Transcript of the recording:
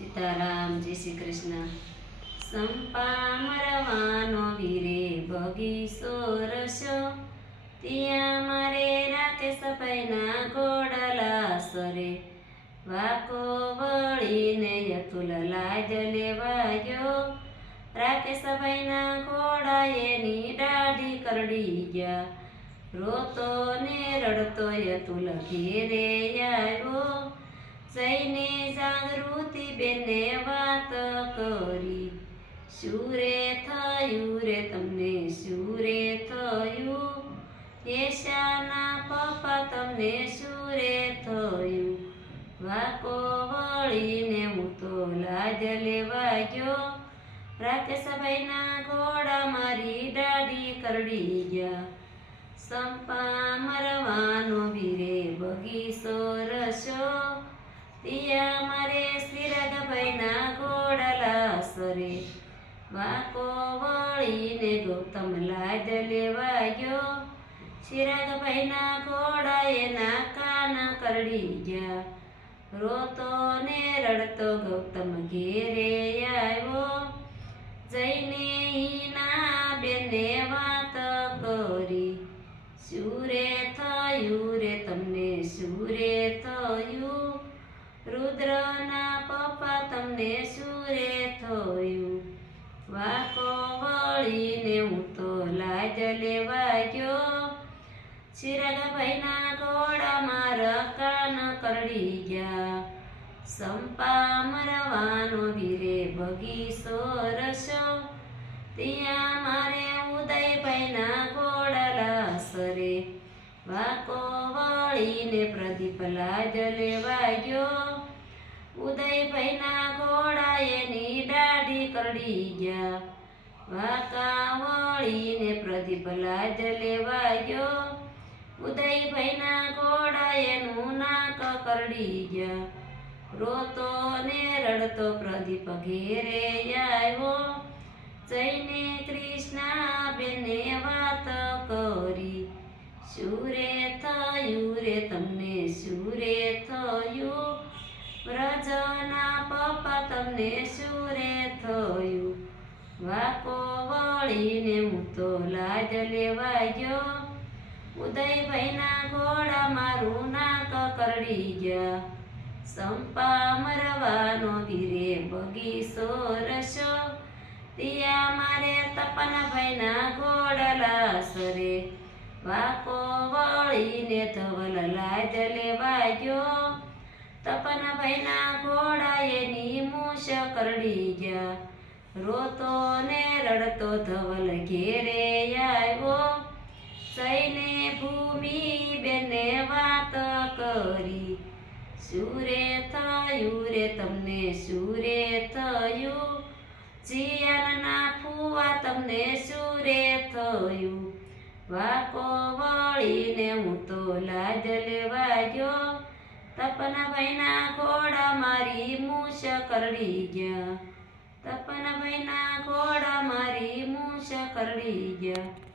સીતારામ, જય શ્રી કૃષ્ણ. સંપા મરવાનો વીરે બગીચો રસો. ત્યાં મારે રાતે સફાઈના ઘોડાલા સરે. વાકો વળીને યતુલ લાજ લેવાયો રાતે સફાઈના ઘોડા એની દાઢી કરડી ગયા. રોતો ને રડતો યતુલ ઘેરે આવ્યો. જઈને જાગૃતિ બેને વાત કરી. શું થયું રે તમને? શું થયું? યશાના પપ્પા તમને શું થયું? વાકો વળીને હું તો લાજ લેવા ગયો. રાકેશભાઈના ઘોડા મારી દાઢી કરડી ગયા. સંપા મરવાનો તિયા મારે શ્રીરાગભાઈના ગોડલા સરે વાકો વળીને ગૌતમ લાજ લેવા ગયો. શ્રીરાગભાઈના ઘોડા એના કાન કરડી ગયા. રોતો ને રડતો ગૌતમ ઘેરે આવ્યો. જઈને હીના બેને વાત કરી. શું રે થયું રે તમને? શું રે થયું પપ્પા સુરે થયું. વાકો વળીને હું તો લાજ લેવા ગયો. ચિરાગભાઈના ઘોડામાં રકાન કરડી ગયા. સંપા મરવાનો વીરે બગીચો રસો. ત્યાં મારે ઉદયભાઈના ઘોડાલા સરે. વાકો વળીને પ્રદીપ લાજ લેવા ગયો. ઉદયભાઈના ઘોડા એની દાઢી કરડી ગયા. વાકા વળીને પ્રદીપ લાજ લેવા ગયો. ઉદયભાઈના ઘોડા એનું નાક કરડી ગયા. રોતો ને રડતો પ્રદીપ ઘેરે આવ્યો. જઈને કૃષ્ણા બેને વાત કરી. શું રે થયું રે તમને? શું પપ્પા તમને શું રે થયું. વાકો વળીને હું તો લાજ લેવા ગયો. ઉદયભાઈના ઘોડા મારું નાક કરડી ગયા. સંપા મરવાનો વીરે બગીચો રસો ત્યાં મારે તપનભાઈના ઘોડલા સરે વાકો વળીને ધવલ લાજ લેવા ગયો. તપનભાઈના ઘોડા એની મૂછ કરડી ગયા. રોતો ને રડતો ધવલ ઘેરે આવ્યો. સૈને ભૂમિ બેને વાત કરી. સુરે થયું રે તમને, સુરે થયું. જીયાના ફુવા તમને સુરે થયું. વાકો વળીને હું તો લાજલ લેવા ગયો તપનાભાઈના ઘોડા મારી મૂછ કરડી ગયા. તપનાભાઈના ઘોડા મારી મૂછ કરડી ગયા.